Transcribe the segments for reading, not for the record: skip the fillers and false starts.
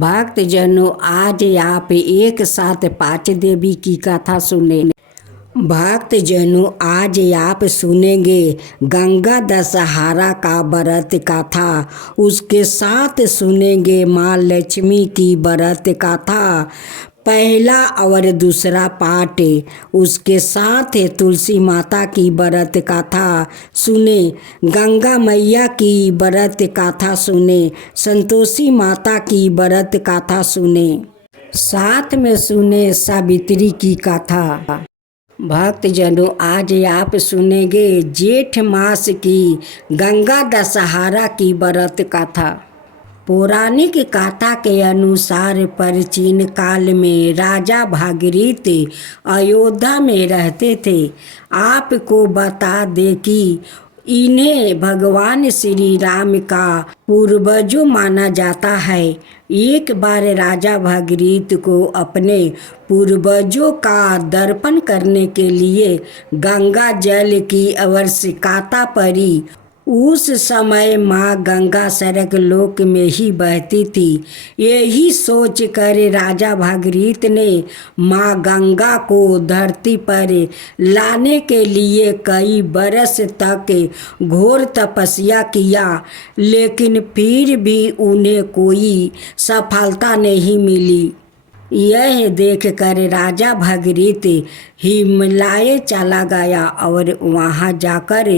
भक्तजनों, आज आप एक साथ 5 देवी की कथा सुने। भक्तजनों, आज आप सुनेंगे गंगा दशहरा का व्रत कथा। उसके साथ सुनेंगे माँ लक्ष्मी की व्रत कथा, पहला और दूसरा पाठ। उसके साथ तुलसी माता की व्रत कथा सुने, गंगा मैया की व्रत कथा सुने, संतोषी माता की व्रत कथा सुने, साथ में सुने सावित्री की कथा। भक्तजनों, आज आप सुनेंगे जेठ मास की गंगा दशहरा की व्रत कथा। पौराणिक कथा के अनुसार प्राचीन काल में राजा भागीरथ अयोध्या में रहते थे। आपको बता दें कि इन्हें भगवान श्री राम का पूर्वजों माना जाता है। एक बार राजा भागीरथ को अपने पूर्वजों का दर्पण करने के लिए गंगा जल की आवश्यकता पड़ी। उस समय माँ गंगा स्वर्ग लोक में ही बहती थी। यही सोच कर राजा भागीरथ ने माँ गंगा को धरती पर लाने के लिए कई बरस तक घोर तपस्या किया, लेकिन फिर भी उन्हें कोई सफलता नहीं मिली। यह देखकर राजा भागीरथ हिमालय चला गया और वहां जाकर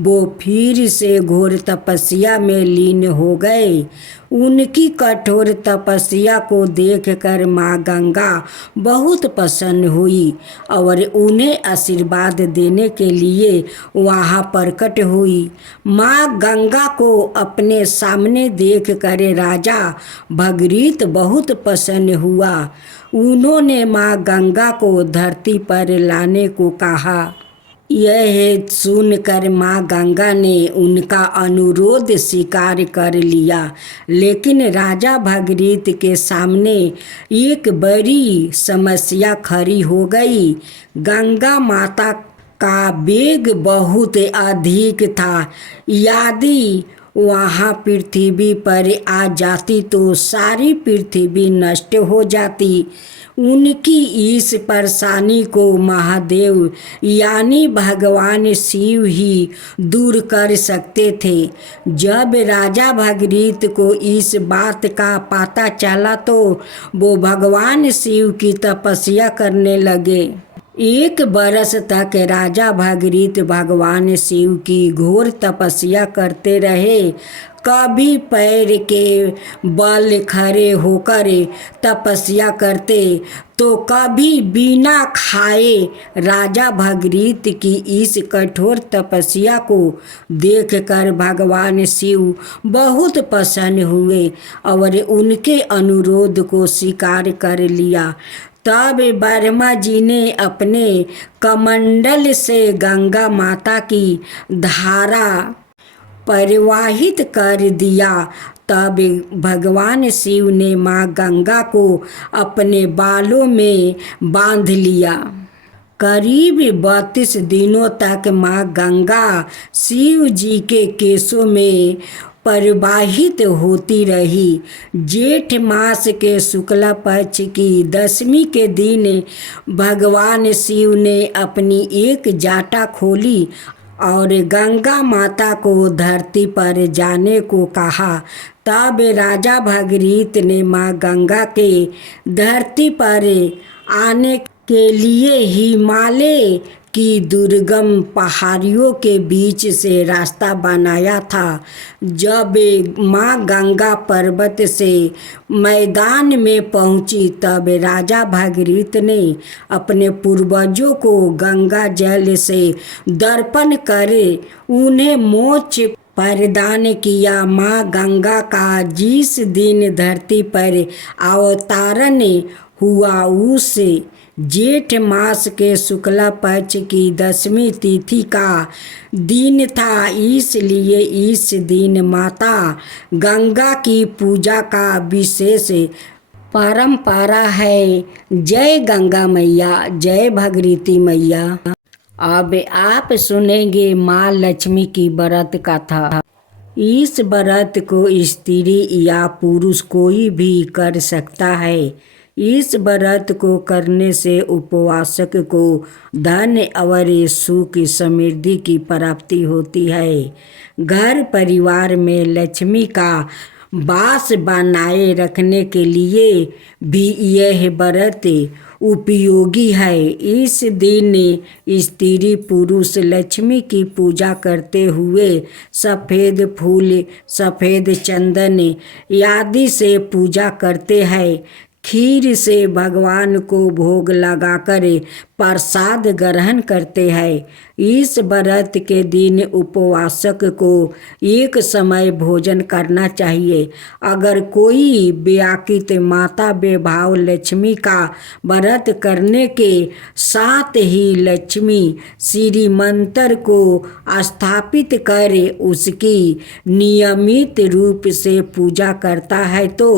वो फिर से घोर तपस्या में लीन हो गए। उनकी कठोर तपस्या को देखकर माँ गंगा बहुत प्रसन्न हुई और उन्हें आशीर्वाद देने के लिए वहाँ प्रकट हुई। माँ गंगा को अपने सामने देखकर राजा भागीरथ बहुत प्रसन्न हुआ। उन्होंने माँ गंगा को धरती पर लाने को कहा। यह सुनकर माँ गंगा ने उनका अनुरोध स्वीकार कर लिया, लेकिन राजा भागीरथ के सामने एक बड़ी समस्या खड़ी हो गई। गंगा माता का वेग बहुत अधिक था। यदि वहाँ पृथ्वी पर आ जाती तो सारी पृथ्वी नष्ट हो जाती। उनकी इस परेशानी को महादेव यानी भगवान शिव ही दूर कर सकते थे। जब राजा भागीरथ को इस बात का पता चला तो वो भगवान शिव की तपस्या करने लगे। 1 बरस तक राजा भागीरथ भगवान शिव की घोर तपस्या करते रहे। कभी पैर के बल खड़े होकर तपस्या करते तो कभी बिना खाए। राजा भागीरथ की इस कठोर तपस्या को देखकर भगवान शिव बहुत प्रसन्न हुए और उनके अनुरोध को स्वीकार कर लिया। तब ब्रह्मा जी ने अपने कमंडल से गंगा माता की धारा प्रवाहित कर दिया। तब भगवान शिव ने माँ गंगा को अपने बालों में बांध लिया। करीब 32 दिनों तक माँ गंगा शिव जी के केशों में प्रवाहित होती रही। जेठ मास के शुक्ल पक्ष की 10वीं के दिन भगवान शिव ने अपनी एक जाटा खोली और गंगा माता को धरती पर जाने को कहा। तब राजा भागीरथ ने माँ गंगा के धरती पर आने के लिए हिमालय की दुर्गम पहाड़ियों के बीच से रास्ता बनाया था। जब माँ गंगा पर्वत से मैदान में पहुंची तब राजा भागीरथ ने अपने पूर्वजों को गंगा जल से दर्पण करे उन्हें मोक्ष प्रदान किया। माँ गंगा का जिस दिन धरती पर अवतरण हुआ उस जेठ मास के शुक्ला पक्ष की 10वीं तिथि का दिन था। इसलिए इस दिन माता गंगा की पूजा का विशेष परंपरा है। जय गंगा मैया, जय भागीरथी मैया। अब आप सुनेंगे माँ लक्ष्मी की व्रत कथा। इस व्रत को स्त्री या पुरुष कोई भी कर सकता है। इस व्रत को करने से उपवासक को धन और सुख समृद्धि की प्राप्ति होती है। घर परिवार में लक्ष्मी का वास बनाए रखने के लिए भी यह व्रत उपयोगी है। इस दिन स्त्री पुरुष लक्ष्मी की पूजा करते हुए सफ़ेद फूल, सफ़ेद चंदन आदि से पूजा करते हैं। खीर से भगवान को भोग लगाकर प्रसाद ग्रहण करते हैं। इस व्रत के दिन उपवासक को एक समय भोजन करना चाहिए। अगर कोई व्याकृत माता बेभाव लक्ष्मी का व्रत करने के साथ ही लक्ष्मी श्री मंत्र को स्थापित कर उसकी नियमित रूप से पूजा करता है तो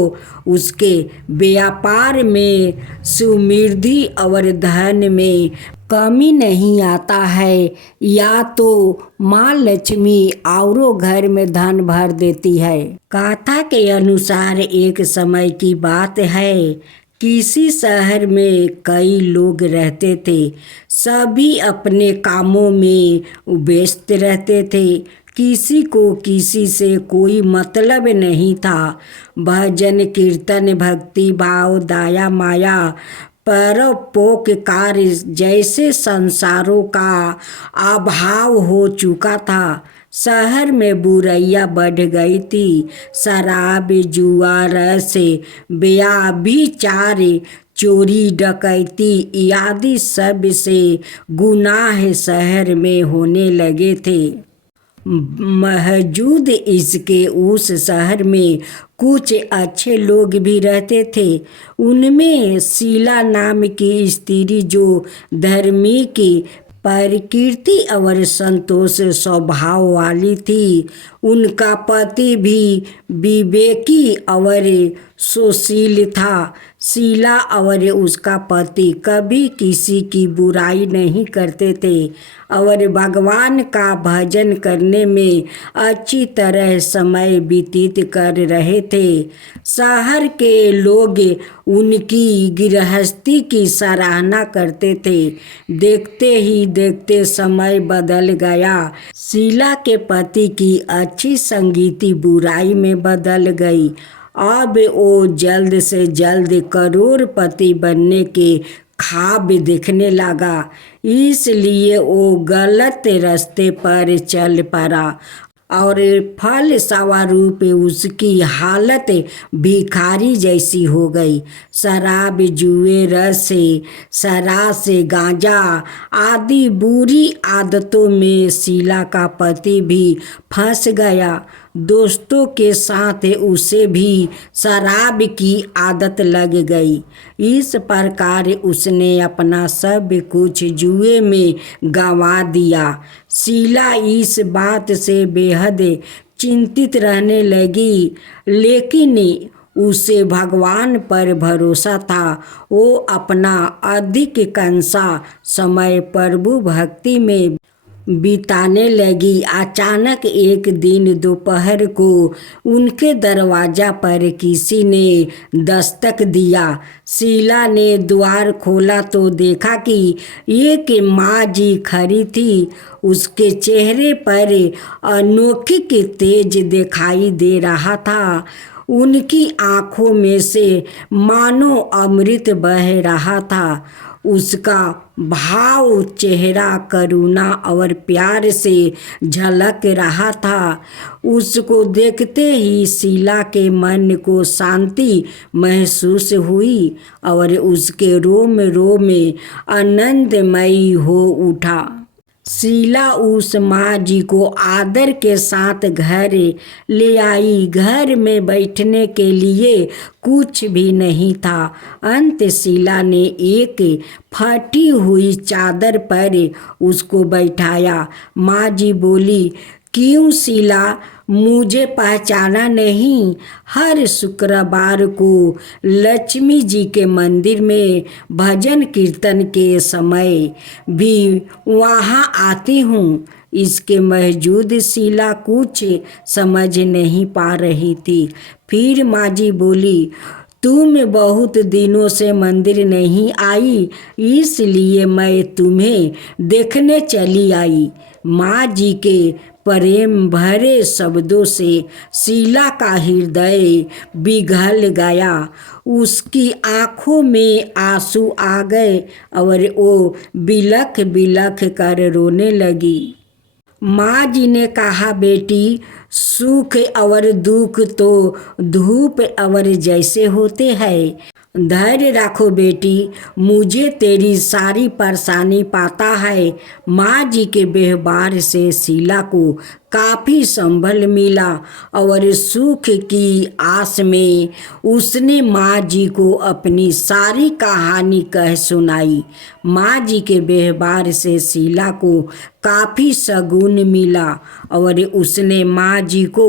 उसके व्यापार में समृद्धि और धन में कमी नहीं आता है, या तो माँ लक्ष्मी औरों घर में धन भर देती है। कथा के अनुसार एक समय की बात है, किसी शहर में कई लोग रहते थे। सभी अपने कामों में व्यस्त रहते थे। किसी को किसी से कोई मतलब नहीं था। भजन कीर्तन भक्ति भाव दया माया परोपकार कार्य जैसे संसारों का अभाव हो चुका था। शहर में बुराइयां बढ़ गई थी। शराब जुआ रस व्यभिचार चोरी डकैती आदि सब से गुनाह शहर में होने लगे थे। मौजूद इसके उस शहर में कुछ अच्छे लोग भी रहते थे। उनमें शीला नाम की स्त्री जो धर्मी की प्रकृति और संतोष स्वभाव वाली थी। उनका पति भी विवेकी और सुशील था। शीला और उसका पति कभी किसी की बुराई नहीं करते थे और भगवान का भजन करने में अच्छी तरह समय व्यतीत कर रहे थे। शहर के लोग उनकी गृहस्थी की सराहना करते थे। देखते ही देखते समय बदल गया। शीला के पति की अच्छी संगति बुराई में बदल गई। अब वो जल्द से जल्द करोड़पति बनने के ख्वाब देखने लगा। इसलिए वो गलत रास्ते पर चल पड़ा और फलस्वरूप उसकी हालत भिखारी जैसी हो गई। शराब जुए रस शराब गांजा आदि बुरी आदतों में शीला का पति भी फंस गया। दोस्तों के साथ उसे भी शराब की आदत लग गई। इस प्रकार उसने अपना सब कुछ जुए में गंवा दिया। शीला इस बात से बेहद चिंतित रहने लगी, लेकिन उसे भगवान पर भरोसा था। वो अपना अधिकांश समय प्रभु भक्ति में बिताने लगी। अचानक एक दिन दोपहर को उनके दरवाजा पर किसी ने दस्तक दिया। शीला ने द्वार खोला तो देखा कि एक माँ जी खड़ी थी। उसके चेहरे पर अनोखी तेज दिखाई दे रहा था। उनकी आँखों में से मानो अमृत बह रहा था। उसका भाव चेहरा करुणा और प्यार से झलक रहा था। उसको देखते ही शीला के मन को शांति महसूस हुई और उसके रोम रोम आनंदमयी हो उठा। शीला उस माँ जी को आदर के साथ घर ले आई। घर में बैठने के लिए कुछ भी नहीं था। अंत शीला ने एक फटी हुई चादर पर उसको बैठाया। माँ जी बोली, क्यों शीला, मुझे पहचाना नहीं? हर शुक्रवार को लक्ष्मी जी के मंदिर में भजन कीर्तन के समय भी वहाँ आती हूँ। इसके बावजूद शीला कुछ समझ नहीं पा रही थी। फिर माँ जी बोली, तुम बहुत दिनों से मंदिर नहीं आई, इसलिए मैं तुम्हें देखने चली आई। माँ जी के प्रेम भरे शब्दों से शीला का हृदय पिघल गया। उसकी आंखों में आंसू आ गए और वो बिलख बिलख कर रोने लगी। माँ जी ने कहा, बेटी, सुख और दुख तो धूप और जैसे होते हैं। धैर्य रखो बेटी, मुझे तेरी सारी परेशानी पता है। माँ जी के व्यवहार से शीला को काफ़ी संबल मिला और सुख की आस में उसने माँ जी को अपनी सारी कहानी कह सुनाई। माँ जी के व्यवहार से शीला को काफ़ी सुकून मिला और उसने माँ जी को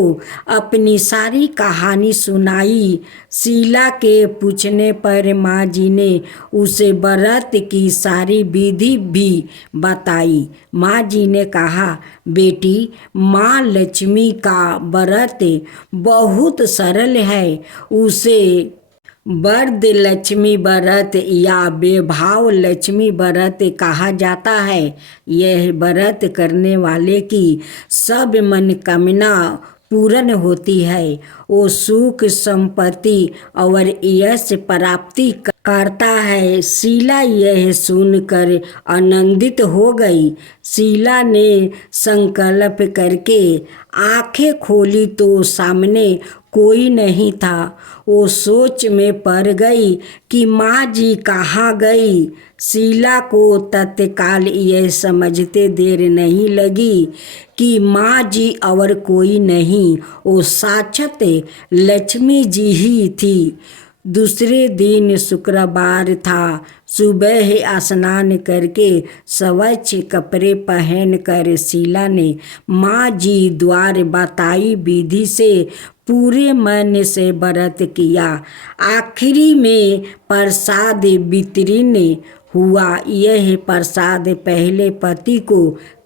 अपनी सारी कहानी सुनाई। शीला के पूछने पर माँ जी ने उसे व्रत की सारी विधि भी बताई। माँ जी ने कहा, बेटी, माँ लक्ष्मी का व्रत बहुत सरल है। उसे वरद लक्ष्मी व्रत या वैभव लक्ष्मी व्रत कहा जाता है। यह व्रत करने वाले की सब मनोकामना पूर्ण होती है। वो सुख संपत्ति और यश प्राप्ति करता है। शीला यह सुनकर आनंदित हो गई। शीला ने संकल्प करके आंखें खोली तो सामने कोई नहीं था। वो सोच में पड़ गई कि माँ जी कहाँ गई। शीला को तत्काल यह समझते देर नहीं लगी कि माँ जी और कोई नहीं, वो साक्षात लक्ष्मी जी ही थी। दूसरे दिन शुक्रवार था। सुबह स्नान करके स्वच्छ कपड़े पहनकर शीला ने माँ जी द्वारा बताई विधि से पूरे मन से व्रत किया। आखिरी में प्रसाद वितरण हुआ। यह प्रसाद पहले पति को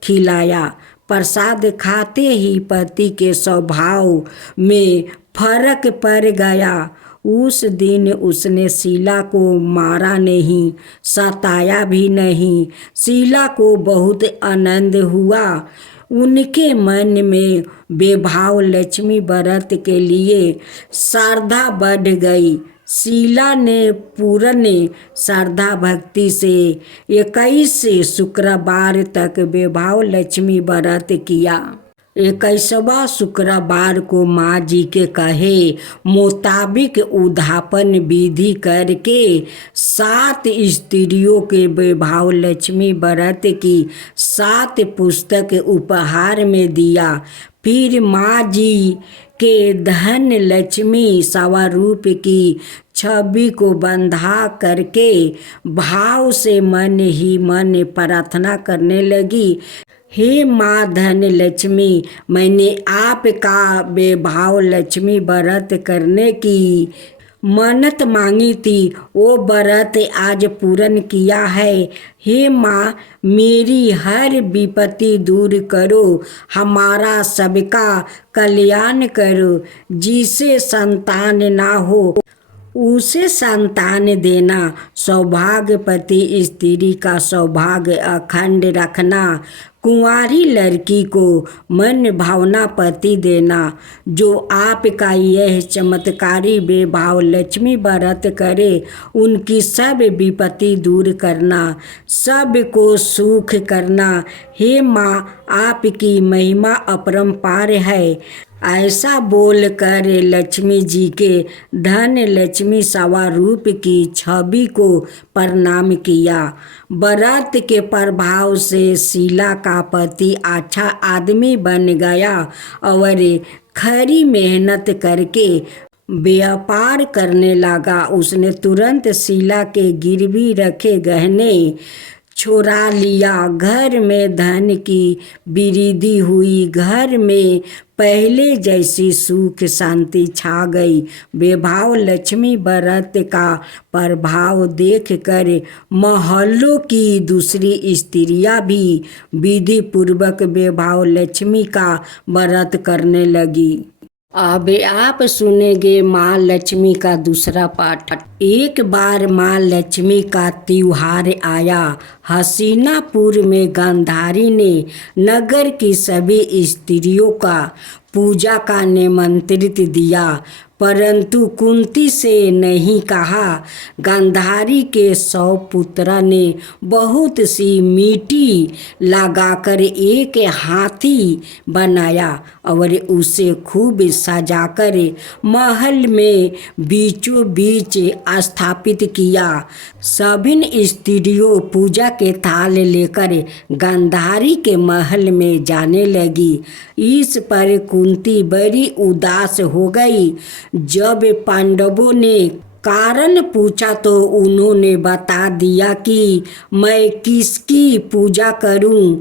खिलाया। प्रसाद खाते ही पति के स्वभाव में फर्क पड़ गया। उस दिन उसने शीला को मारा नहीं, सताया भी नहीं। शीला को बहुत आनंद हुआ। उनके मन में वैभव लक्ष्मी व्रत के लिए श्रद्धा बढ़ गई। शीला ने पूर्ण श्रद्धा भक्ति से 21 शुक्रवार तक वैभव लक्ष्मी व्रत किया। 21वां शुक्रवार को माँ जी के कहे मुताबिक उद्यापन विधि करके 7 स्त्रियों के वैभव लक्ष्मी व्रत की 7 पुस्तक उपहार में दिया। फिर माँ जी के धन लक्ष्मी स्वरूप की छवि को बंधा करके भाव से मन ही मन प्रार्थना करने लगी, हे माँ धन लक्ष्मी, मैंने आपका वैभव लक्ष्मी व्रत करने की मन्नत मांगी थी, वो व्रत आज पूर्ण किया है। हे माँ, मेरी हर विपत्ति दूर करो, हमारा सबका कल्याण करो। जिसे संतान ना हो उसे संतान देना, सौभाग्यवती स्त्री का सौभाग्य अखंड रखना, कुंवारी लड़की को मन भावना पति देना। जो आपका यह चमत्कारी वैभव लक्ष्मी व्रत करे, उनकी सब विपत्ति दूर करना, सबको सुख करना। हे माँ, आपकी महिमा अपरंपार है। ऐसा बोलकर लक्ष्मी जी के धन लक्ष्मी स्वरूप की छवि को प्रणाम किया। व्रत के प्रभाव से शीला का पति अच्छा आदमी बन गया और खरी मेहनत करके व्यापार करने लगा। उसने तुरंत शीला के गिरवी रखे गहने छुड़ा लिया। घर में धन की वृद्धि हुई, घर में पहले जैसी सुख शांति छा गई। वैभव लक्ष्मी व्रत का प्रभाव देख कर महल्लों की दूसरी स्त्रियां भी विधि पूर्वक वैभव लक्ष्मी का व्रत करने लगी। अब आप सुनेंगे माँ लक्ष्मी का दूसरा पाठ। एक बार माँ लक्ष्मी का त्योहार आया। हसीनापुर में गांधारी ने नगर की सभी स्त्रियों का पूजा का निमंत्रित दिया, परंतु कुंती से नहीं कहा। गांधारी के 100 पुत्रा ने बहुत सी मिट्टी लगाकर एक हाथी बनाया और उसे खूब सजाकर महल में बीचों बीच स्थापित किया। सभी स्त्रियों पूजा के थाल लेकर गांधारी के महल में जाने लगी। इस पर कुंती बड़ी उदास हो गई। जब पांडवों ने कारण पूछा तो उन्होंने बता दिया कि मैं किसकी पूजा करूं।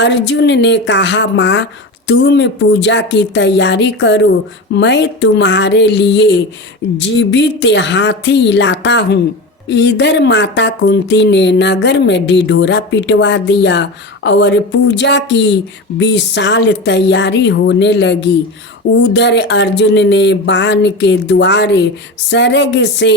अर्जुन ने कहा, माँ तुम पूजा की तैयारी करो, मैं तुम्हारे लिए जीवित हाथी लाता हूँ। इधर माता कुंती ने नगर में ढिढोरा पिटवा दिया और पूजा की विशाल तैयारी होने लगी। उधर अर्जुन ने बाण के द्वारे सरग से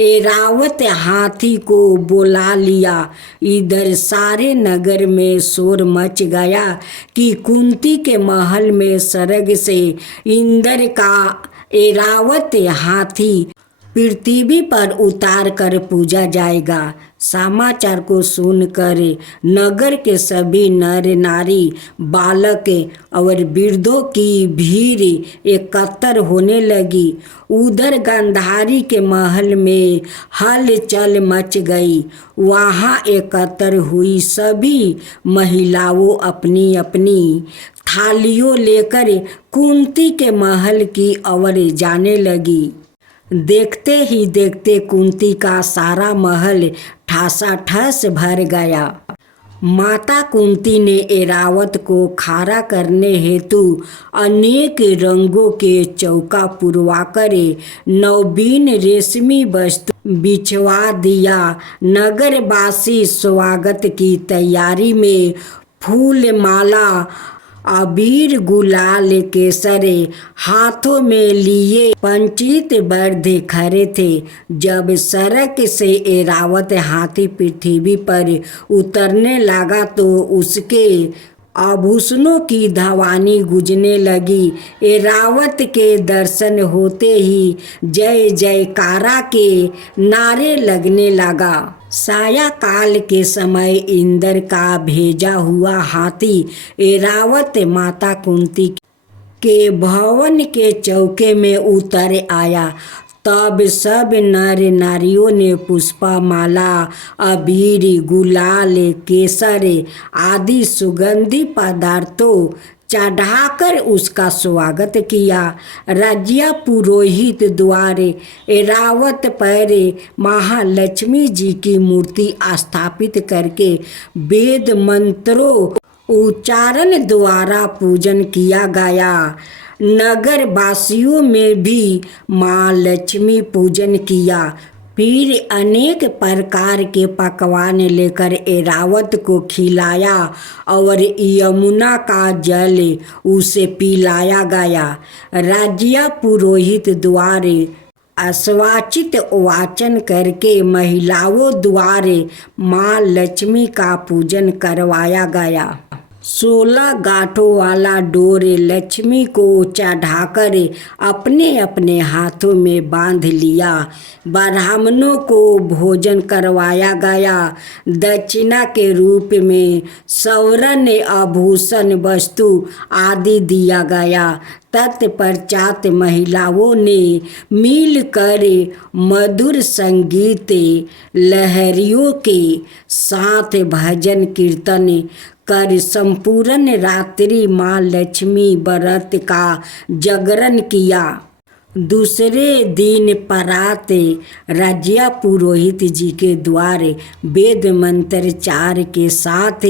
ऐरावत हाथी को बुला लिया। इधर सारे नगर में शोर मच गया कि कुंती के महल में सरग से इंद्र का ऐरावत हाथी पृथ्वी पर उतार कर पूजा जाएगा। समाचार को सुनकर नगर के सभी नर नारी, बालक और वृद्धों की भीड़ एकत्र होने लगी। उधर गांधारी के महल में हलचल मच गई। वहां एकत्र हुई सभी महिलाओं अपनी अपनी थालियों लेकर कुंती के महल की ओर जाने लगी। देखते ही देखते कुंती का सारा महल ठासाठस भर गया। माता कुंती ने ऐरावत को खड़ा करने हेतु अनेक रंगों के चौका पुरवाकर नवीन रेशमी वस्त्र बिछवा दिया। नगरवासी स्वागत की तैयारी में फूल माला, अबीर, गुलाल, केसर हाथों में लिए पंचित वर्ध खड़े थे। जब सड़क से ऐरावत हाथी पृथ्वी पर उतरने लगा तो उसके आभूषणों की धवानी गूंजने लगी। ऐरावत के दर्शन होते ही जय जयकारा के नारे लगने लगा। साया काल के समय इंद्र का भेजा हुआ हाथी ऐरावत माता कुंती के भवन के चौके में उतर आया। तब सब नर नारियों ने पुष्पमाला, अबीर, गुलाल, केसर आदि सुगंधी पदार्थों चढ़ाकर उसका स्वागत किया। राज्य पुरोहित द्वारे ऐरावत पर महालक्ष्मी जी की मूर्ति स्थापित करके वेद मंत्रों उच्चारण द्वारा पूजन किया गया। नगर वासियों में भी माँ लक्ष्मी पूजन किया। फिर अनेक प्रकार के पकवान लेकर ऐरावत को खिलाया और यमुना का जल उसे पिलाया गया। राज्य पुरोहित द्वारे अस्वाचित वाचन करके महिलाओं द्वारे माँ लक्ष्मी का पूजन करवाया गया। 16 गांठों वाला डोर लक्ष्मी को चढ़ाकर अपने अपने हाथों में बांध लिया। ब्राह्मणों को भोजन करवाया गया। दक्षिणा के रूप में स्वर्ण आभूषण वस्तु आदि दिया गया। तत्पश्चात महिलाओं ने मिलकर मधुर संगीत लहरियों के साथ भजन कीर्तन कर संपूर्ण रात्रि माँ लक्ष्मी व्रत का जागरण किया। दूसरे दिन पराते रजिया पुरोहित जी के द्वारे वेद मंत्रोच्चार के साथ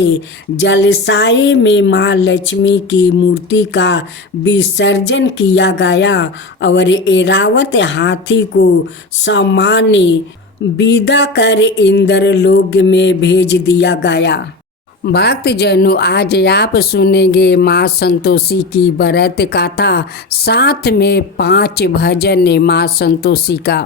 जलसाए में माँ लक्ष्मी की मूर्ति का विसर्जन किया गया और ऐरावत हाथी को सामान्य विदा कर इंद्रलोक में भेज दिया गया। भक्त जनों, आज आप सुनेंगे माँ संतोषी की व्रत कथा, साथ में 5 भजन माँ संतोषी का।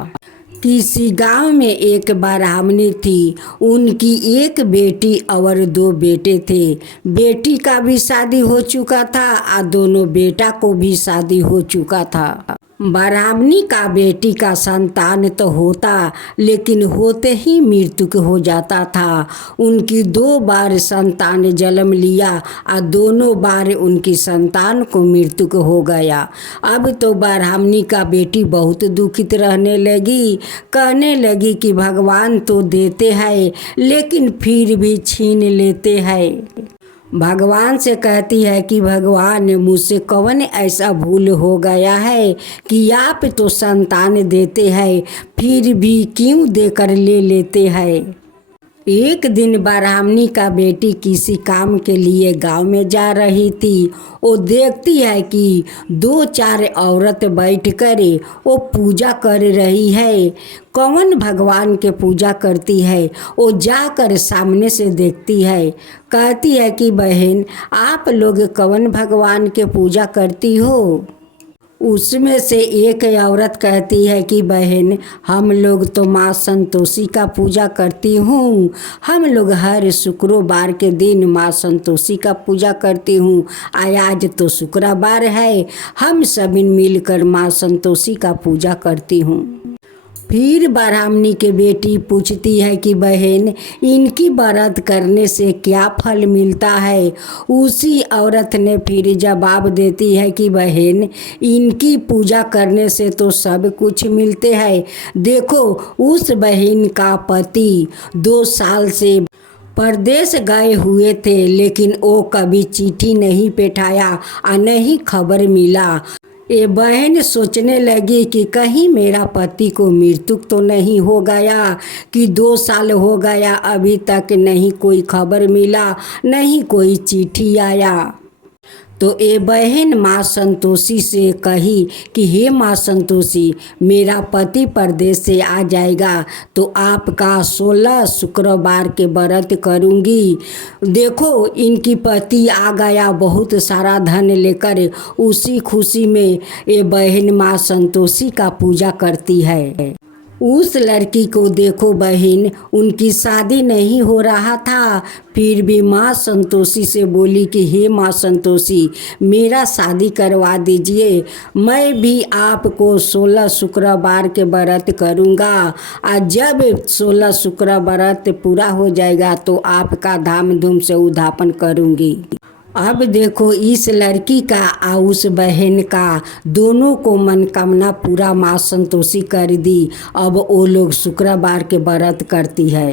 किसी गांव में एक ब्राह्मणी थी। उनकी एक बेटी और 2 बेटे थे। बेटी का भी शादी हो चुका था और दोनों बेटा को भी शादी हो चुका था। ब्राह्मणी का बेटी का संतान तो होता, लेकिन होते ही मृत्यु हो जाता था। उनकी 2 बार संतान जन्म लिया और दोनों बार उनकी संतान को मृत्यु हो गया। अब तो ब्राह्मणी का बेटी बहुत दुखित रहने लगी। कहने लगी कि भगवान तो देते हैं, लेकिन फिर भी छीन लेते हैं। भगवान से कहती है कि भगवान, मुझसे कौन ऐसा भूल हो गया है कि आप तो संतान देते हैं, फिर भी क्यों देकर ले लेते हैं। एक दिन ब्राह्मणी का बेटी किसी काम के लिए गांव में जा रही थी। वो देखती है कि 2-4 औरत बैठकर वो पूजा कर रही है। कौन भगवान के पूजा करती है। वो जाकर सामने से देखती है। कहती है कि बहन, आप लोग कौन भगवान के पूजा करती हो। उसमें से एक औरत कहती है कि बहन, हम लोग तो माँ संतोषी का पूजा करती हूँ। हम लोग हर शुक्रवार के दिन माँ संतोषी का पूजा करती हूँ। आज तो शुक्रवार है, हम सभी मिलकर माँ संतोषी का पूजा करती हूँ। फिर ब्राह्मणी के बेटी पूछती है कि बहन, इनकी व्रत करने से क्या फल मिलता है। उसी औरत ने फिर जवाब देती है कि बहन, इनकी पूजा करने से तो सब कुछ मिलते हैं। देखो, उस बहन का पति 2 साल से परदेश गए हुए थे, लेकिन वो कभी चिट्ठी नहीं पेठाया और नहीं खबर मिला। ये बहन सोचने लगी कि कहीं मेरा पति को मृत्यु तो नहीं हो गया, कि 2 साल हो गया अभी तक नहीं कोई खबर मिला, नहीं कोई चिट्ठी आया। तो ये बहन माँ संतोषी से कही कि हे माँ संतोषी, मेरा पति परदेश से आ जाएगा तो आपका 16 शुक्रवार के व्रत करूँगी। देखो, इनकी पति आ गया बहुत सारा धन लेकर। उसी खुशी में ये बहन माँ संतोषी का पूजा करती है। उस लड़की को देखो बहन, उनकी शादी नहीं हो रहा था, फिर भी माँ संतोषी से बोली कि हे माँ संतोषी, मेरा शादी करवा दीजिए। मैं भी आपको 16 शुक्रवार के व्रत करूँगा और जब 16 शुक्रवार व्रत पूरा हो जाएगा तो आपका धाम धूम से उद्यापन करूँगी। अब देखो, इस लड़की का और उस बहन का दोनों को मनोकामना पूरा माँ संतोषी कर दी। अब वो लोग शुक्रवार के व्रत करती है।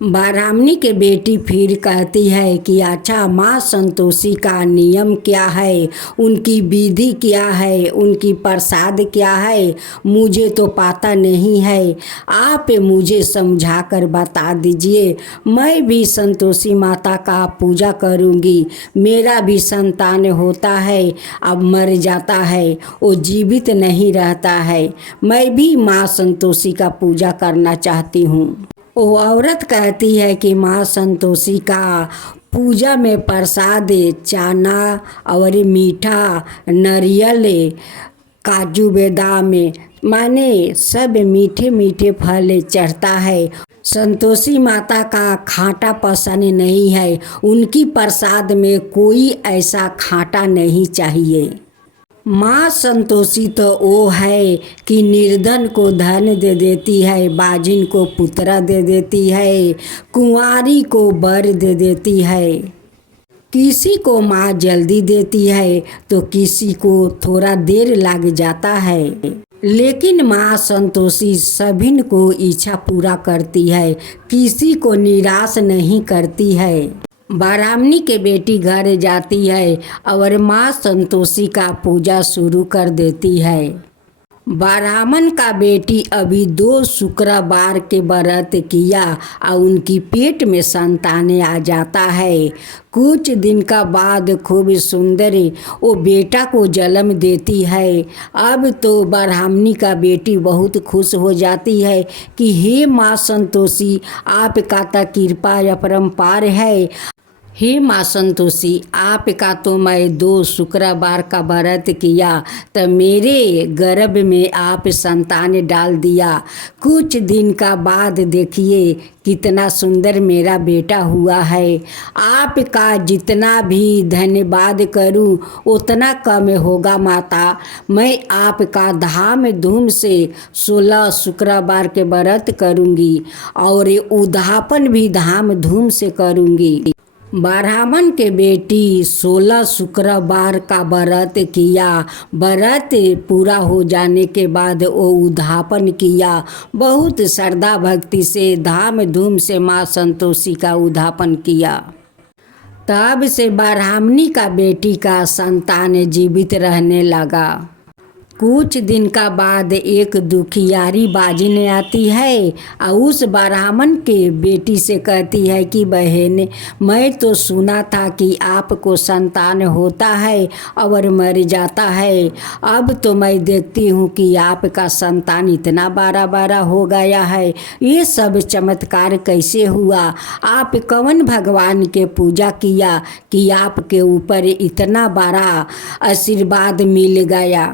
ब्राह्मणी के बेटी फिर कहती है कि अच्छा, माँ संतोषी का नियम क्या है, उनकी विधि क्या है, उनकी प्रसाद क्या है, मुझे तो पता नहीं है। आप मुझे समझा कर बता दीजिए। मैं भी संतोषी माता का पूजा करूँगी। मेरा भी संतान होता है, अब मर जाता है, वो जीवित नहीं रहता है। मैं भी माँ संतोषी का पूजा करना चाहती हूँ। वो औरत कहती है कि माँ संतोषी का पूजा में प्रसाद चना और मीठा, नारियल, काजू बादाम, माने सब मीठे मीठे फल चढ़ता है। संतोषी माता का खाटा पसंद नहीं है। उनकी प्रसाद में कोई ऐसा खाटा नहीं चाहिए। माँ संतोषी तो वो है कि निर्धन को धन दे देती है, बाजिन को पुत्र दे देती है, कुंवारी को वर दे देती है। किसी को माँ जल्दी देती है तो किसी को थोड़ा देर लग जाता है, लेकिन माँ संतोषी सभी को इच्छा पूरा करती है, किसी को निराश नहीं करती है। ब्राह्मणी के बेटी घर जाती है और माँ संतोषी का पूजा शुरू कर देती है। ब्राह्मण का बेटी अभी 2 शुक्रवार के व्रत किया और उनकी पेट में संतान आ जाता है। कुछ दिन का बाद खूब सुंदर वो बेटा को जन्म देती है। अब तो ब्राह्मणी का बेटी बहुत खुश हो जाती है कि हे माँ संतोषी, आपका तो कृपा अपरंपार है। हे माँ संतोषी, आपका तो मैं 2 शुक्रवार का व्रत किया तो मेरे गर्भ में आप संतान डाल दिया। कुछ दिन का बाद देखिए कितना सुंदर मेरा बेटा हुआ है। आपका जितना भी धन्यवाद करूं उतना कम होगा माता। मैं आपका धाम धूम से 16 शुक्रवार के व्रत करूंगी और उद्यापन भी धाम धूम से करूंगी। ब्राह्मण के बेटी 16 शुक्रवार का व्रत किया। व्रत पूरा हो जाने के बाद वो उद्यापन किया। बहुत श्रद्धा भक्ति से धाम धूम से माँ संतोषी का उद्यापन किया। तब से ब्राह्मणी का बेटी का संतान जीवित रहने लगा। कुछ दिन का बाद एक दुखियारी बाजिन आती है और उस ब्राह्मण के बेटी से कहती है कि बहन, मैं तो सुना था कि आपको संतान होता है और मर जाता है। अब तो मैं देखती हूँ कि आपका संतान इतना बड़ा हो गया है। ये सब चमत्कार कैसे हुआ? आप कौन भगवान के पूजा किया कि आपके ऊपर इतना बड़ा आशीर्वाद मिल गया?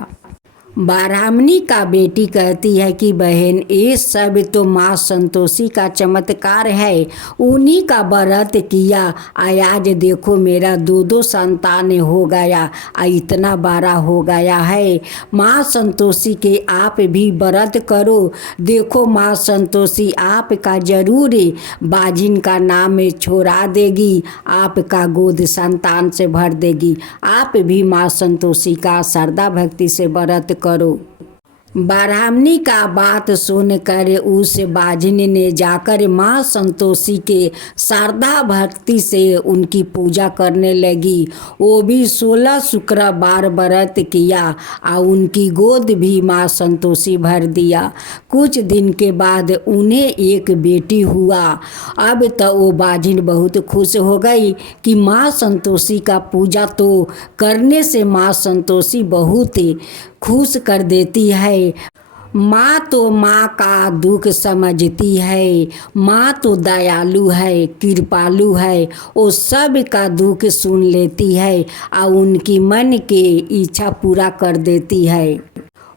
ब्राह्मणी का बेटी कहती है कि बहन, ये सब तो माँ संतोषी का चमत्कार है। उन्हीं का व्रत किया आज देखो मेरा 2 संतान हो गया, इतना बड़ा हो गया है। माँ संतोषी के आप भी व्रत करो। देखो माँ संतोषी आपका जरूर बाजिन का नाम छोड़ा देगी, आपका गोद संतान से भर देगी। आप भी माँ संतोषी का श्रद्धा भक्ति से व्रत करो। ब्राह्मणी का बात सुनकर उस बाजिन ने जाकर माँ संतोषी के श्रद्धा भक्ति से उनकी पूजा करने लगी। वो भी 16 शुक्रवार व्रत किया और उनकी गोद भी माँ संतोषी भर दिया। कुछ दिन के बाद उन्हें एक बेटी हुआ। अब तो वो बाजिन बहुत खुश हो गई कि माँ संतोषी का पूजा तो करने से माँ संतोषी बहुत खुश कर देती है। माँ तो माँ का दुख समझती है। माँ तो दयालु है, कृपालु है। वो सब का दुख सुन लेती है और उनकी मन की इच्छा पूरा कर देती है।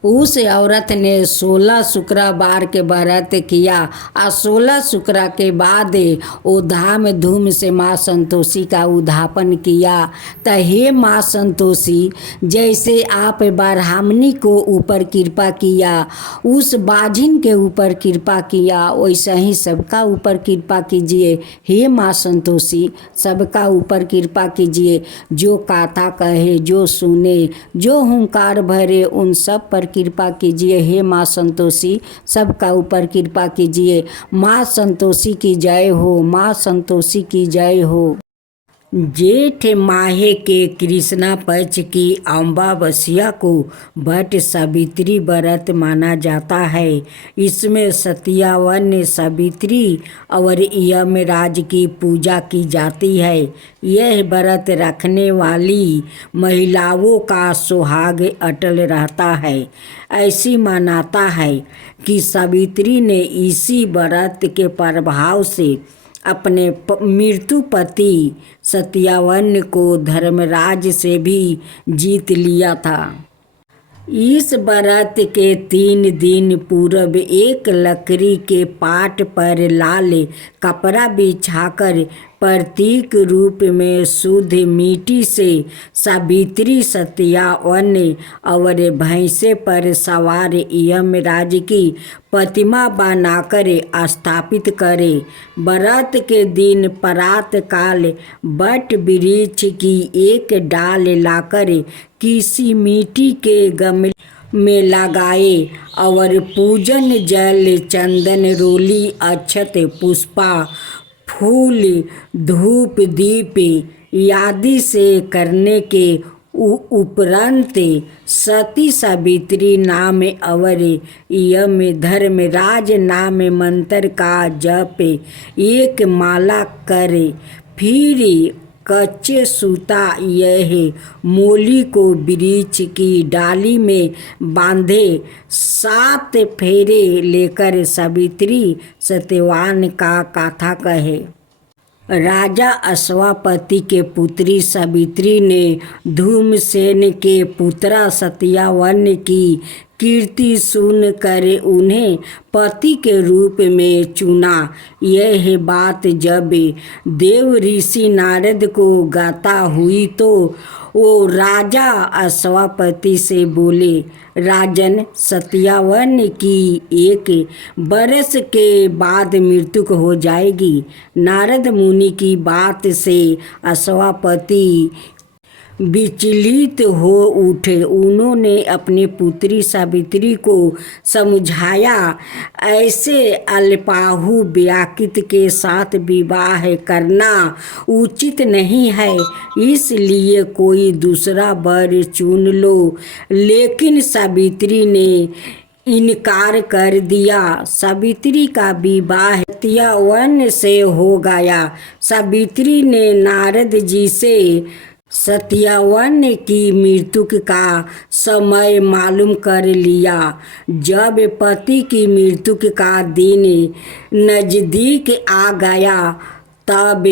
उस औरत ने 16 शुक्रवार के व्रत किया और 16 शुक्र के बाद वो धाम धूम से माँ संतोषी का उद्यापन किया। तो हे माँ संतोषी, जैसे आप ब्राह्मणी को ऊपर कृपा किया, उस बाजिन के ऊपर कृपा किया, वैसे ही सबका ऊपर कृपा कीजिए। हे माँ संतोषी, सबका ऊपर कृपा कीजिए। जो कथा कहे, जो सुने, जो हुंकार भरे, उन सब पर कृपा कीजिए। हे माँ संतोषी, सबका ऊपर कृपा कीजिए। माँ संतोषी की जय हो, माँ संतोषी की जय हो। जेठ माहे के कृष्णा पक्ष की अमावस्या को भट्ट सावित्री व्रत माना जाता है। इसमें सत्यावन सावित्री और यमराज की पूजा की जाती है। यह व्रत रखने वाली महिलाओं का सुहाग अटल रहता है। ऐसी मान्यता है कि सावित्री ने इसी व्रत के प्रभाव से अपने मृत्यु पति सत्यावन को धर्मराज से भी जीत लिया था। इस व्रत के 3 दिन पूर्व एक लकड़ी के पाट पर लाल कपड़ा बिछाकर प्रतीक रूप में शुद्ध मिट्टी से सावित्री सत्यावन और भैंसे पर सवार यमराज की प्रतिमा बनाकर स्थापित करे। व्रत के दिन प्रात काल बट वृक्ष की एक डाल लाकर किसी मिट्टी के गमले में लगाए और पूजन जल, चंदन, रोली, अक्षत, पुष्पा, फूल, धूप, दीप आदि से करने के उपरंत सती सावित्री नाम अवर यम धर्मराज नाम मंत्र का जप एक माला करे फिर कच्चे सूता यह मोली को वृक्ष की डाली में बांधे 7 फेरे लेकर सावित्री सत्यवान का कथा कहे। राजा अश्वापति के पुत्री सावित्री ने धूमसेन के पुत्र सत्यवान की कीर्ति सुनकर उन्हें पति के रूप में चुना। यह बात जब देव ऋषि नारद को गाता हुई तो वो राजा अश्वापति से बोले, राजन सत्यवान की 1 बरस के बाद मृत्यु हो जाएगी। नारद मुनि की बात से अश्वापति विचलित हो उठे। उन्होंने अपनी पुत्री सावित्री को समझाया, ऐसे अल्पाहु व्याकृत के साथ विवाह करना उचित नहीं है, इसलिए कोई दूसरा वर चुन लो। लेकिन सावित्री ने इनकार कर दिया। सावित्री का विवाह सत्यवान से हो गया। सावित्री ने नारद जी से सत्यवान की मृत्यु का समय मालूम कर लिया। जब पति की मृत्यु का दिन नजदीक आ गया तब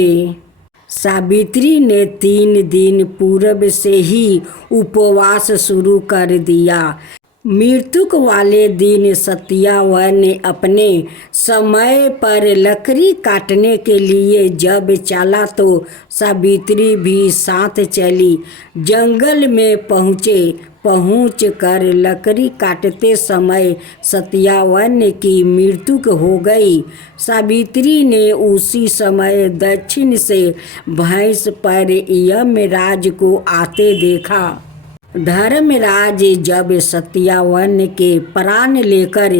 सावित्री ने 3 दिन पूर्व से ही उपवास शुरू कर दिया। मृत्यु वाले दिन सत्यवान ने अपने समय पर लकड़ी काटने के लिए जब चला तो सावित्री भी साथ चली। जंगल में पहुँच कर लकड़ी काटते समय सत्यवान की मृत्यु हो गई। सावित्री ने उसी समय दक्षिण से भैंस पर यमराज को आते देखा। धर्मराज जब सत्यवान के प्राण लेकर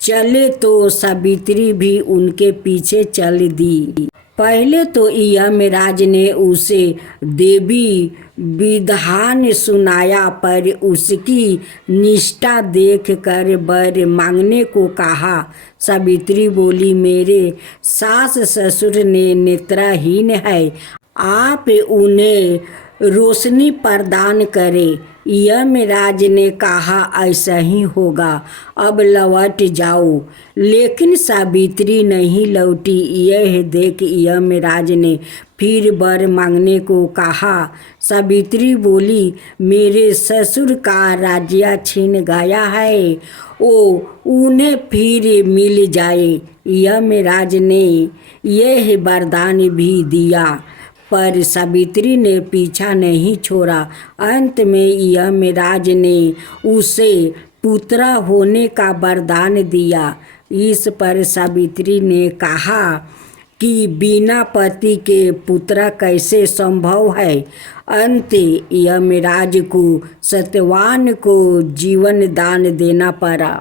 चले तो सावित्री भी उनके पीछे चल दी। पहले तो यमराज ने उसे देवी विधान सुनाया, पर उसकी निष्ठा देख कर वर मांगने को कहा। सावित्री बोली, मेरे सास ससुर ने नेत्रहीन है, आप उन्हें रोशनी प्रदान करें। यमराज ने कहा, ऐसा ही होगा, अब लौट जाओ। लेकिन सावित्री नहीं लौटी। यह देख यमराज ने फिर वर मांगने को कहा। सावित्री बोली, मेरे ससुर का राज्य छीन गया है, उन्हें फिर मिल जाए। यमराज ने यह वरदान भी दिया, पर सावित्री ने पीछा नहीं छोड़ा। अंत में यमराज ने उसे पुत्र होने का वरदान दिया। इस पर सावित्री ने कहा कि बिना पति के पुत्र कैसे संभव है। अंत यमराज को सत्यवान को जीवन दान देना पड़ा।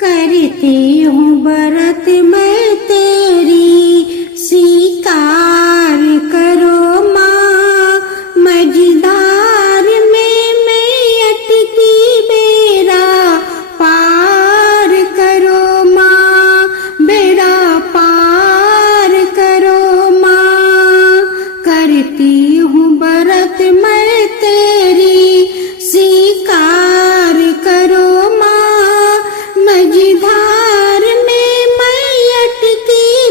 करती हूँ व्रत मैं तेरी, स्वीकार करो माँ। मझधार में मैं अटकी, बेड़ा पार करो माँ, बेड़ा पार करो माँ। करती हूँ व्रत मैं तेरी, स्वीकार करो माँ। मझधार में मैं अटकी,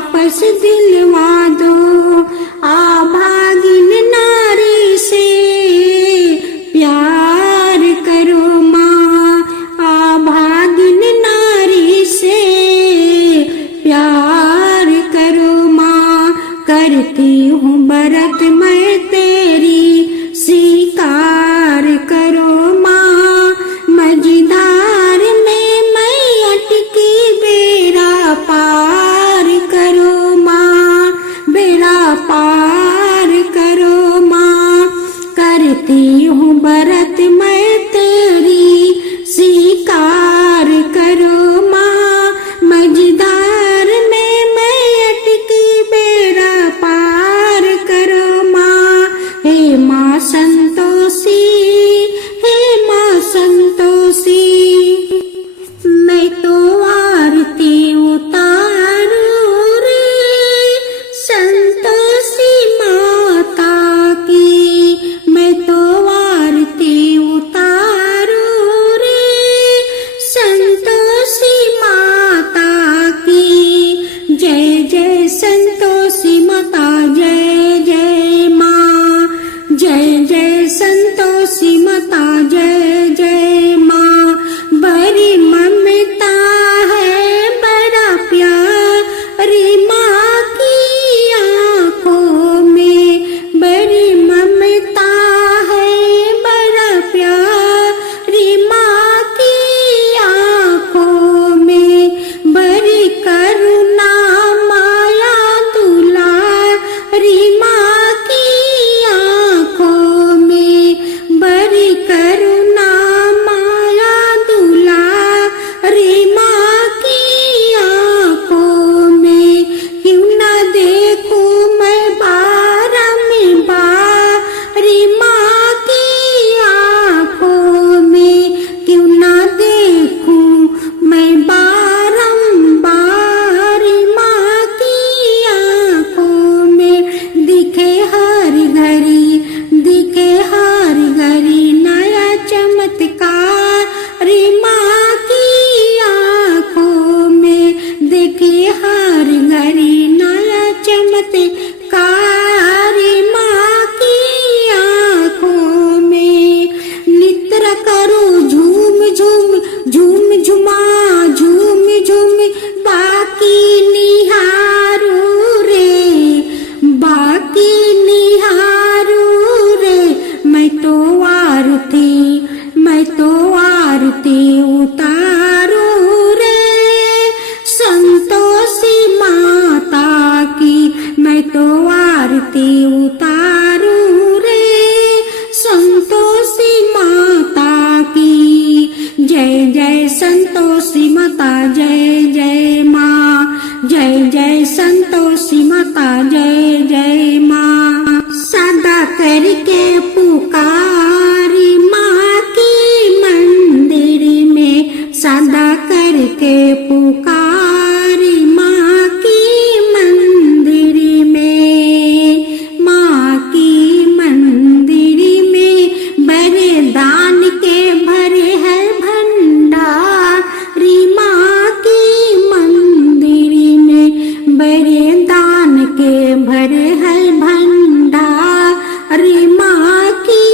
वापस दिलवा दो आभागिन नारी से प्यार करो माँ, आभागिन नारी से प्यार करो माँ। करती हूँ व्रत मैं तेरी स्वीकार करो माँ, मझधार में मैं अटकी बेड़ा पार करो माँ, बेड़ा पार करो माँ। करती हूँ व्रत मैं तेरी स्वीकार करो माँ, मझधार में मैं अटकी बेड़ा पार करो माँ। हे माँ संतोषी, हे माँ संतोषी, मैं तो आरती उतारू रे संतोषी माता की, मैं तो आरती उतारू रे संतोषी माता की। जय जय संतोषी माता, जय जय माँ, जय जय संतोषी माता, जय जय माँ। बड़ी ममता है बड़ा प्यारी माँ की आँखों में, बड़ी ममता है बड़ा प्यारी माँ की आँखों में, बड़ी करुणा माया दुलारी माँ की आँखों में, बड़ी करुणा माया दुलारी माँ की आँखों में। क्यों न देखूं मैं बारंबारी माँ की आँखों में, क्यों न देखूं मैं बारंबार माँ की आँखों में। दिखे हर घड़ी, दिखे हर घड़ी नया चमत्कार माँ की आँखों में, देखे हर घड़ी नया चमत्कार माँ की आँखों में। नित्र करो झूम झूम, झूम झुमा झूम झूम, बाकी निहारू रे, बाकी निहारू रे। मैं तो आरती, मैं तो आरती उतारू रे संतोषी माता की, मैं तो आरती उतारू रे संतोषी माता की। जय जय संतोषी माता, जय जय माँ, जय जय संतोषी माता, जय जय माँ। सदा करके पुकारी माँ की मंदिर में, सदा करके पुकारी माँ की मंदिर में, माँ की मंदिर में बड़े दान के भरे है भंडारी माँ की मंदिर में, बड़े दान के भरे है भंडारी माँ की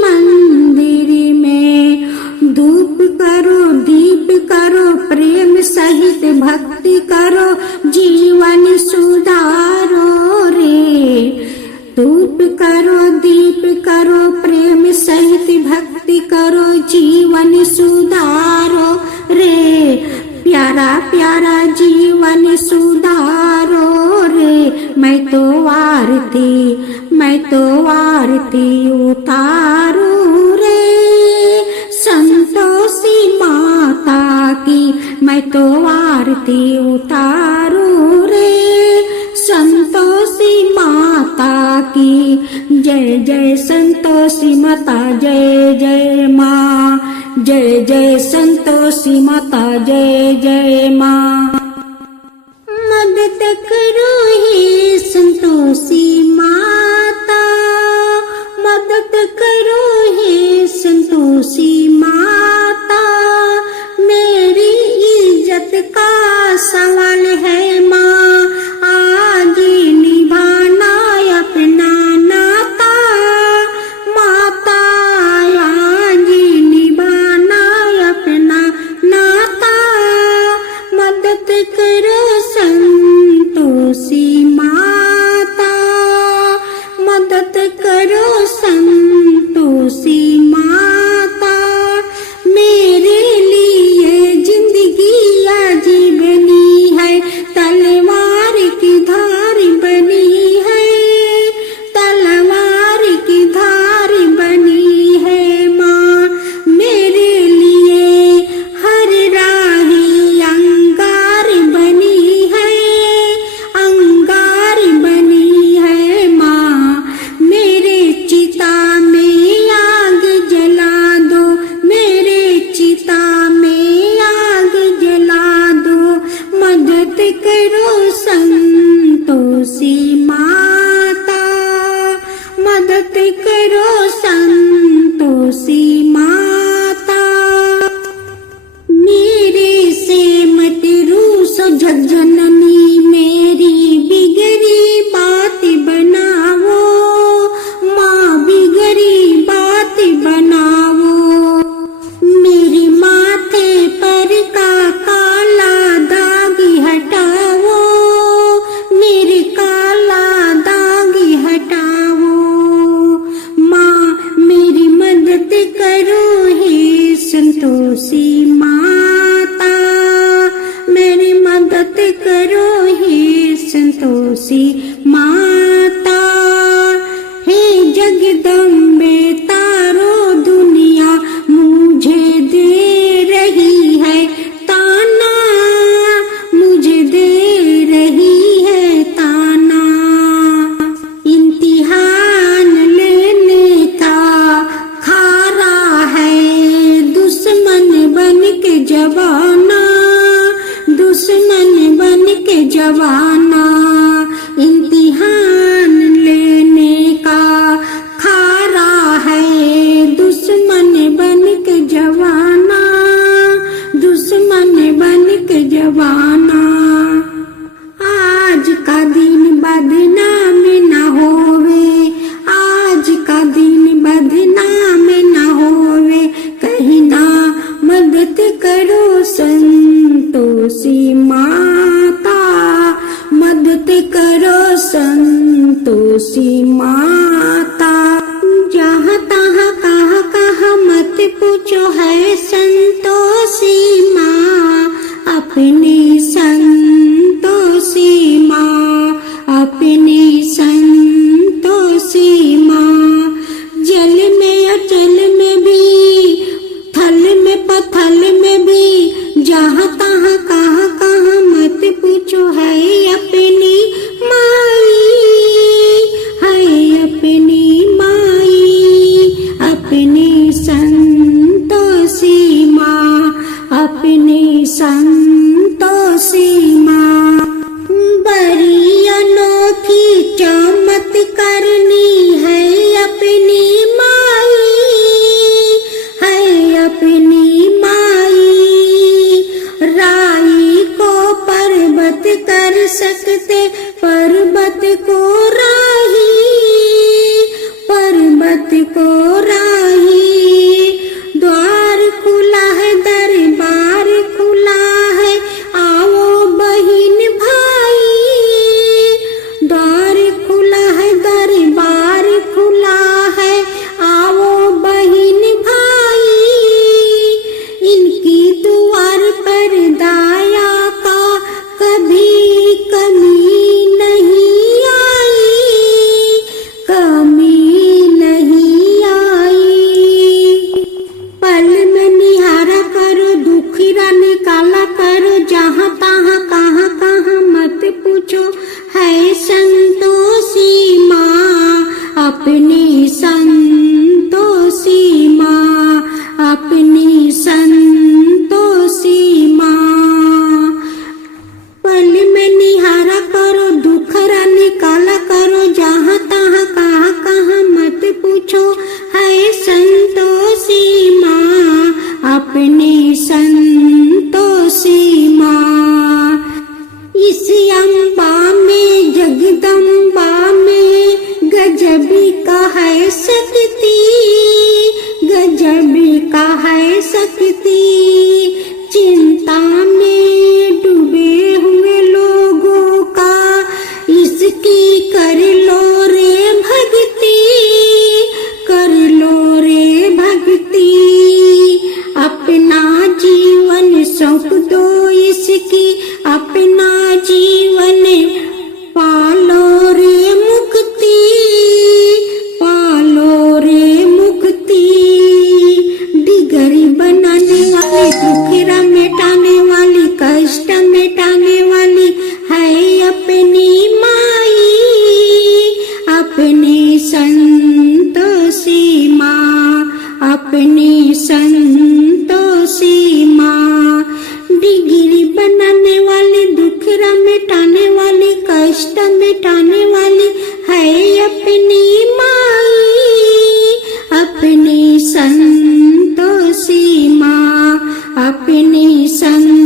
मंदिर में। धूप करो दीप करो प्रेम सहित भक्ति करो जीवन सुधारो रे। धूप करो दीप करो प्रेम सहित भक्ति करो जीवन सुधारो रे। प्यारा प्यारा जीवन सुधारो रे। मैं तो आरती, मैं तो आरती उतारू रे संतोषी माता की, मैं तो आरती उतारू रे संतोषी माता की। जय जय संतोषी माता, जय जय माँ, जय जय संतोषी माता, जय जय माँ। मदद करो हे संतोषी माता, मदद करो हे संतोषी माता। मेरी इज्जत का सवाल है माँ, करो संतोषी माता, मदद करो संतोषी माता। मेरे से मत रूसो जगजननी, मेरी बिगड़ी बात बनाओ, माँ बिगड़ी बात बनाओ। मेरे माथे पर का काला दाग हटाओ, मेरे काला दाग हटाओ। माँ मेरी मदद करो हे संतोषी माता, मेरी मदद करो हे संतोषी माता। हे जगदम्बे तारो दुनिया मुझे दे रही है ताना, मुझे दे रही है ताना। इम्तिहान लेने का खारा है दुश्मन बन के जवाना, दुश्मन बन के जवाना। इम्तिहान लेने का खारा है दुश्मन बन के जवाना, दुश्मन बन के जवाना। आज का दिन बदनाम न होवे, आज का दिन बदनाम न होवे। कहीं ना मदद करो संतोषी माता, मदद करो संतोषी माता। जहाँ तहाँ कहाँ कहाँ मत पूछो है संतोषी माँ, अपनी संतोषी माँ, अपनी संतोषी माँ। जल में अचल में भी, थल में पथल में भी, जहाँ तहाँ कहाँ कहाँ मत पूछो है अपनी माई, है अपनी माई, अपनी संतोषी माँ, अपनी संतोषी माँ। बड़ी अनोखी चमत करनी है अपनी माई, है अपनी माई। राई को पर्वत कर सकते, पर्वत को राही, पर्वत को राही। द्वार खुला है, दरबार खुला है, आओ बहिन भाई। द्वार खुला है, दरबार खुला है, आओ बहिन भाई। इनकी द्वार पर दया का कभी कमी नहीं आई, कमी नहीं आई। पल में निहारा करो, दुखिरा निकाला करो, जहाँ तहाँ कहाँ कहाँ मत पूछो है संतोषी माँ, अपनी संतोषी माँ, अपनी संतोषी माँ। पल में निहारा करो, दुखरा निकाला करो, जहाँ तहाँ कहाँ कहाँ मत पूछो है संतोषी माँ, अपनी संतोषी माँ। इस अम्बा में जगदम्बा में गजबी का है शक्ति, गजबी का है शक्ति। चिंता में डूबे हुए लोगों का इसकी कर लो रे भक्ति, कर लो रे भक्ति। अपना जीवन सौंप दो इसकी, अपना जीवन पालो रे मुक्ति, पालो रे मुक्ति। डिगरी बनाने वाली, दुखिरा मिटाने वाली, कष्ट मिटाने वाली है अपनी माई, अपनी संतोषी माँ, अपनी संतोषी माँ। डिगरी बनाने वाली, दुखिरा कष्ट मिटाने वाली है अपनी माई, अपनी संतोषी माँ, अपनी संतोषी